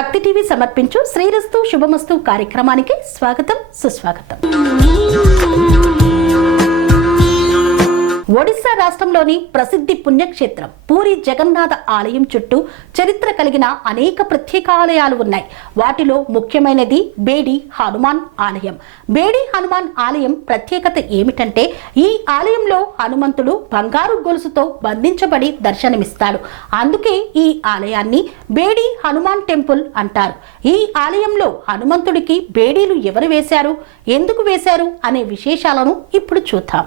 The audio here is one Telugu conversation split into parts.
భక్తి టీవీ సమర్పించు శ్రీరస్తు శుభమస్తు కార్యక్రమానికి స్వాగతం సుస్వాగతం. ఒడిశా రాష్ట్రంలోని ప్రసిద్ధి పుణ్యక్షేత్రం పూరి జగన్నాథ ఆలయం చుట్టూ చరిత్ర కలిగిన అనేక ప్రత్యేక ఆలయాలు ఉన్నాయి. వాటిలో ముఖ్యమైనది బేడి హనుమాన్ ఆలయం. బేడి హనుమాన్ ఆలయం ప్రత్యేకత ఏమిటంటే ఈ ఆలయంలో హనుమంతుడు బంగారు గొలుసుతో బంధించబడి దర్శనమిస్తాడు. అందుకే ఈ ఆలయాన్ని బేడి హనుమాన్ టెంపుల్ అంటారు. ఈ ఆలయంలో హనుమంతుడికి బేడీలు ఎవరు వేశారు, ఎందుకు వేశారు అనే విశేషాలను ఇప్పుడు చూద్దాం.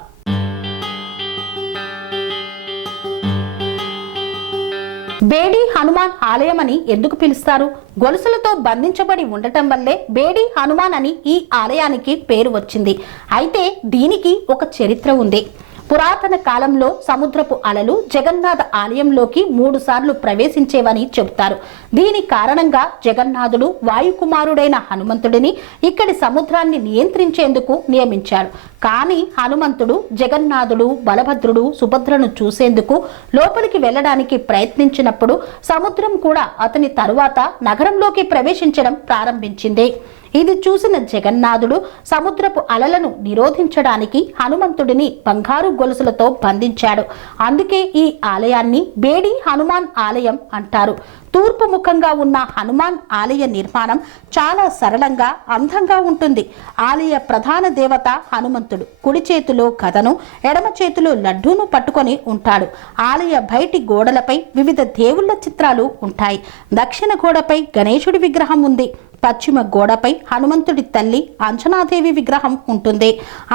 బేడి హనుమాన్ ఆలయం అని ఎందుకు పిలుస్తారు? గొలుసులతో బంధించబడి ఉండటం వల్లే బేడి హనుమాన్ అని ఈ ఆలయానికి పేరు వచ్చింది. అయితే దీనికి ఒక చరిత్ర ఉంది. పురాతన కాలంలో సముద్రపు అలలు జగన్నాథ ఆలయంలోకి 3 సార్లు ప్రవేశించేవని చెబుతారు. దీని కారణంగా జగన్నాథుడు వాయుకుమారుడైన హనుమంతుడిని ఇక్కడి సముద్రాన్ని నియంత్రించేందుకు నియమించాడు. కానీ హనుమంతుడు జగన్నాథుడు, బలభద్రుడు, సుభద్రను చూసేందుకు లోపలికి వెళ్లడానికి ప్రయత్నించినప్పుడు సముద్రం కూడా అతని తరువాత నగరంలోకి ప్రవేశించడం ప్రారంభించింది. ఇది చూసిన జగన్నాథుడు సముద్రపు అలలను నిరోధించడానికి హనుమంతుడిని బంగారు గొలుసులతో బంధించాడు. అందుకే ఈ ఆలయాన్ని బేడి హనుమాన్ ఆలయం అంటారు. తూర్పు ముఖంగా ఉన్న హనుమాన్ ఆలయ నిర్మాణం చాలా సరళంగా, అందంగా ఉంటుంది. ఆలయ ప్రధాన దేవత హనుమంతుడు కుడి చేతిలో గదను, ఎడమ చేతిలో లడ్డూను పట్టుకొని ఉంటాడు. ఆలయ బయటి గోడలపై వివిధ దేవుళ్ల చిత్రాలు ఉంటాయి. దక్షిణ గోడపై గణేశుడి విగ్రహం ఉంది. పశ్చిమ గోడపై హనుమంతుడి తల్లి అంజనాదేవి విగ్రహం ఉంటుంది.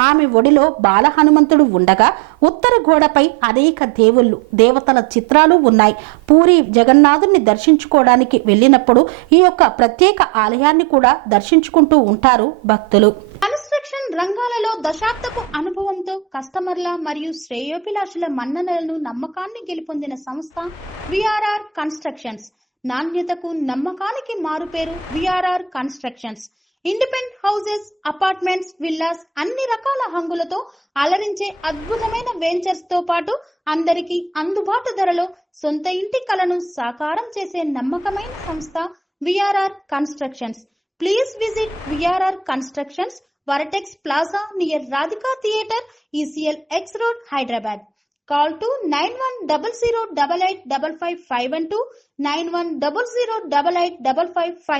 ఆమె ఒడిలో బాల హనుమంతుడు ఉండగా ఉత్తర గోడపై అనేక దేవుళ్ళు, దేవతల చిత్రాలు ఉన్నాయి. పూరి జగన్నాథుని దర్శించుకోవడానికి వెళ్ళినప్పుడు ఈ యొక్క ప్రత్యేక ఆలయాన్ని కూడా దర్శించుకుంటూ ఉంటారు భక్తులు. కన్స్ట్రక్షన్ రంగాలలో దశాబ్దపు అనుభవంతో కస్టమర్ల మరియు శ్రేయోభిలాషుల మన్ననలను, నమ్మకాన్ని గెలుపొందిన సంస్థ విఆర్ఆర్ కన్స్ట్రక్షన్స్. నాణ్యతకు, నమ్మకానికి మారుపేరు VRR constructions. Independent houses, apartments, villas అన్ని రకాల హంగులతో అలరించే అద్భుతమైన వెంచర్స్ తో పాటు అందరికీ అందుబాటు ధరలో సొంత ఇంటి కలను సాకారం చేసే నమ్మకమైన సంస్థ VRR constructions. Please visit VRR constructions, వరటెక్స్ plaza near Radhika theatre, ECL X Road, Hyderabad. Call to 910088555512, 9100885559.